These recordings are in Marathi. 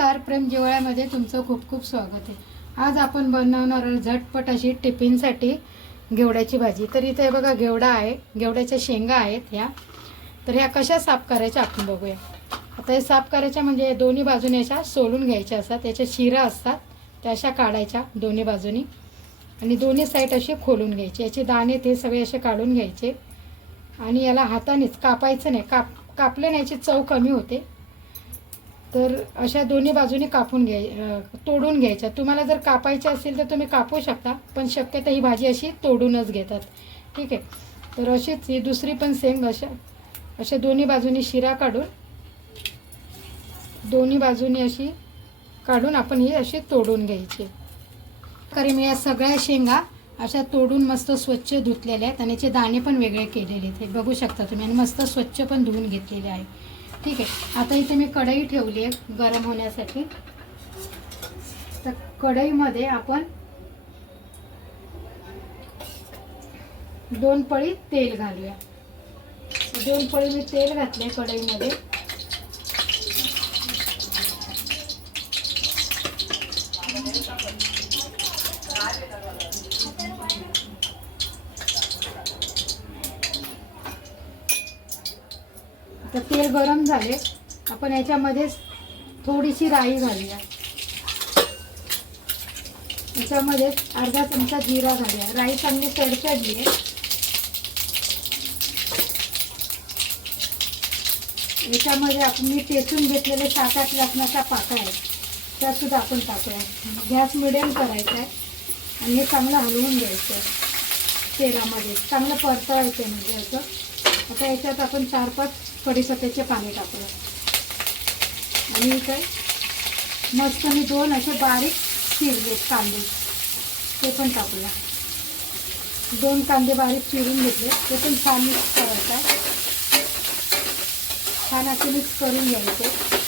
नमस्कार प्रेम जिवाळ्यामध्ये तुमचं खूप खूप स्वागत आहे. आज आपण बनवणार आहोत झटपट अशी टिफिनसाठी घेवड्याची भाजी. तर इथे बघा घेवडा आहे घेवड्याच्या शेंगा आहेत ह्या. तर ह्या कशा साफ करायच्या आपण बघूया. आता हे साफ करायच्या म्हणजे दोन्ही बाजूने अशा सोलून घ्यायच्या असतात. त्याच्या शिरा असतात त्या अशा काढायच्या दोन्ही बाजूनी. आणि दोन्ही साईड असे खोलून घ्यायचे. याचे दाणे ते सगळे असे काढून घ्यायचे. आणि याला हातानेच कापायचं नाही. काप कापले नाही याची चव कमी होते. तर अशा दोन्ही बाजूने कापून घ्याय तोडून घ्यायच्या. तुम्हाला जर कापायचं असेल तर तुम्ही कापू शकता पण शक्यतो ही भाजी अशी तोडूनच घेतात. ठीक आहे? तर अशीच ही दुसरी पण सेम अशा अशा दोन्ही बाजूनी शिरा काढून दोन्ही बाजूनी अशी काढून आपण ही अशी तोडून घ्यायची. कारण मी या सगळ्या शेंगा अशा तोडून मस्त स्वच्छ धुतलेल्या आहेत आणि याचे दाणे पण वेगळे केलेले आहेत. हे बघू शकता तुम्ही. आणि मस्त स्वच्छ पण धुवून घेतलेले आहे. ठीक आहे. आता इथे मी कढई ठेवली आहे गरम होण्यासाठी. तर कढईमध्ये आपण दोन पळी तेल घालूया. दोन पळी मी तेल घातले कढईमध्ये. तर तेल गरम झाले. आपण याच्यामध्येच थोडीशी राई घालूया. याच्यामध्ये अर्धा चमचा जिरा घालूया. राई चांगली तडतडली आहे. याच्यामध्ये आपण मी टेचून घेतलेले सात आठ लसणाचा पाका आहे. त्यासुद्धा आपण टाकूया. गॅस मिडियम करायचा आहे. आणि हे चांगलं हलवून घ्यायचं आहे. तेलामध्ये. चांगलं परतळायचं आहे म्हणजे असं. आता याच्यात आपण चार पाच कडीसत्याचे पाने टाकूया. आणि काय मस्त मी दोन असे बारीक चिरले कांदे. ते पण टाकूया. दोन कांदे बारीक चिरून घेतले. ते पण छान मिक्स करायचं छान असे मिक्स करून घ्यायचे.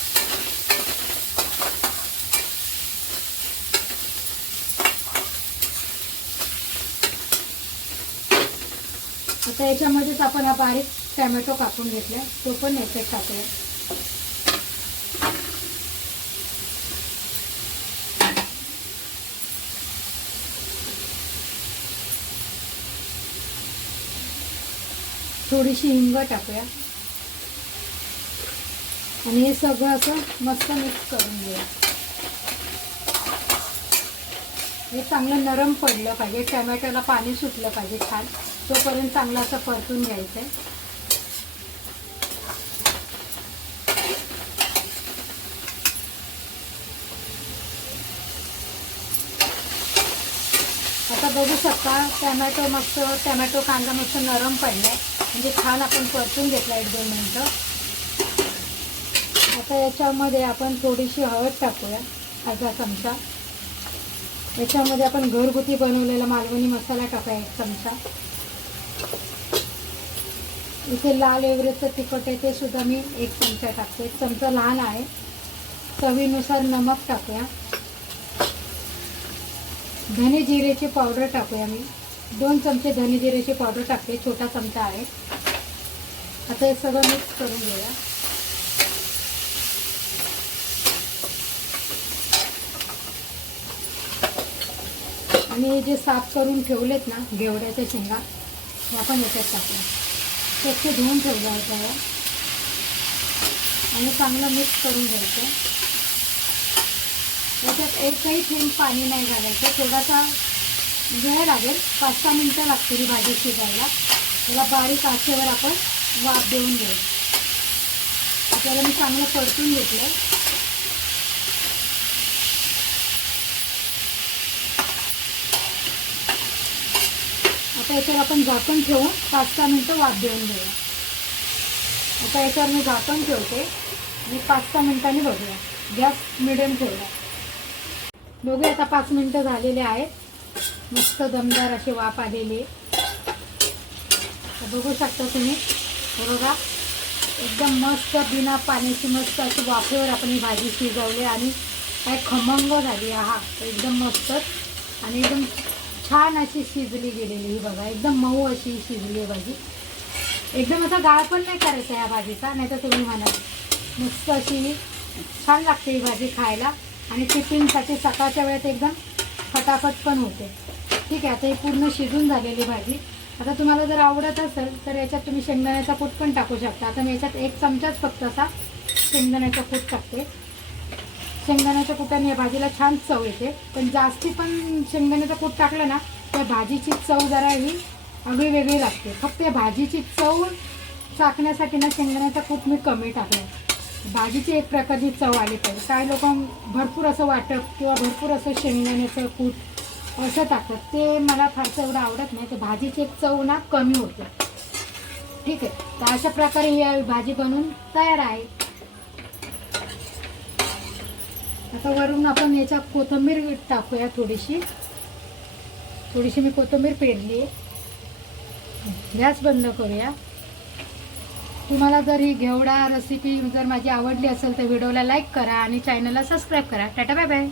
आता याच्यामध्येच आपण हा बारीक टॅमॅटो कापून घेतला. तो पण याच्यात टाकूया. थोडीशी हिंग टाकूया. आणि हे सगळं असं मस्त मिक्स करून घेऊया. हे चांगलं नरम पडलं पाहिजे. टमॅटोला पाणी सुटलं पाहिजे छान. तोपर्यंत चांगलं असं परतून घ्यायचं आहे. आता बघू शकता टॅमॅटो मस्त टॅमॅटो कांदा मस्त नरम पडलाय. म्हणजे छान आपण परतून घेतला एक दोन मिनटं. आता याच्यामध्ये आपण थोडीशी हळद टाकूया अर्धा चमचा. याच्यामध्ये आपण घरगुती बनवलेला मालवणी मसाला टाकूया एक चमचा. इथे लाल एवरेजचं तिखट आहे ते सुद्धा मी एक चमचा टाकते. एक चमचा लहान आहे. चवीनुसार नमक टाकूया. धने जिरेची पावडर टाकूया मी. दोन चमचे धने जिरेची पावडर टाकते छोटा चमचा आहे. आता हे सगळं मिक्स करून घेऊया. आणि हे जे साफ करून ठेवलेत ना घेवड्याच्या शेंगा हे आपण याच्यात टाकूया. स्वच्छ धुवून ठेवलं आहे. हे. आणि चांगलं मिक्स करून घ्यायचं. त्याच्यात एकही थेंब पाणी नाही घालायचं. थोडासा वेळ लागेल. पाच सहा मिनटं लागतील ही भाजी शिजायला. त्याला बारीक आचेवर आपण वाफ देऊन घ्यायचं. त्याला मी चांगलं परतून घेतलं आता याच्यावर आपण झाकण ठेवून पाच सहा मिनटं वाफ देऊन घेऊया आता याच्यावर मी झाकण ठेवते. आणि पाच सहा मिनटांनी बघूया. गॅस मिडियम ठेवला. बघूया आता पाच मिनटं झालेले आहेत. मस्त दमदार असे वाफ आलेली. आहे तर बघू शकता तुम्ही. बघा. एकदम मस्त बिना पाण्याची मस्त अशी वाफेवर आपण ही भाजी शिजवली आणि काय खमंग झाली. आहे हा एकदम मस्तच आणि एकदम छान अशी शिजली गेलेली ही बघा एकदम मऊ अशी शिजली आहे भाजी. एकदम असा गाळ पण नाही करायचा या भाजीचा नाही तर तुम्ही म्हणाल मस्त अशी छान लागते ही भाजी खायला. आणि टिफिनसाठी सकाळच्या वेळेत एकदम फटाफट पण होते. ठीक आहे आता ही पूर्ण शिजून झालेली भाजी. आता तुम्हाला जर आवडत असेल तर याच्यात तुम्ही शेंगदाण्याचा कूट पण टाकू शकता. आता मी याच्यात एक चमचाच फक्त असा शेंगदाण्याचा कूट टाकते. शेंगदाण्याच्या कुटाने या भाजीला छान चव येते. पण जास्ती पण शेंगदाण्याचं कूट टाकलं ना त्या भाजीची चव जरा ही आगळी वेगळी लागते. फक्त या भाजीची चव चाकण्यासाठी ना शेंगदाण्याचा कूट मी कमी टाकलं भाजीची एक प्रकारची चव आली पाहिजे काय लोक भरपूर असं वाटप किंवा भरपूर असं शेंगदाण्याचं कूट असं टाकतात. ते मला फारसं एवढं आवडत नाही. तर भाजीची एक चव ना कमी होते. ठीक आहे. तर अशा प्रकारे ही भाजी बनवून तयार आहे. आता वरून आपण याच्यात कोथिंबीर टाकूया थोडीशी. थोडीशी मी कोथिंबीर पेरली आहे. गॅस बंद करूया. तुम्हाला जर ही घेवडा रेसिपी जर माझी आवडली असेल तर व्हिडिओला लाईक करा आणि चॅनलला सबस्क्राईब करा. Tata bye bye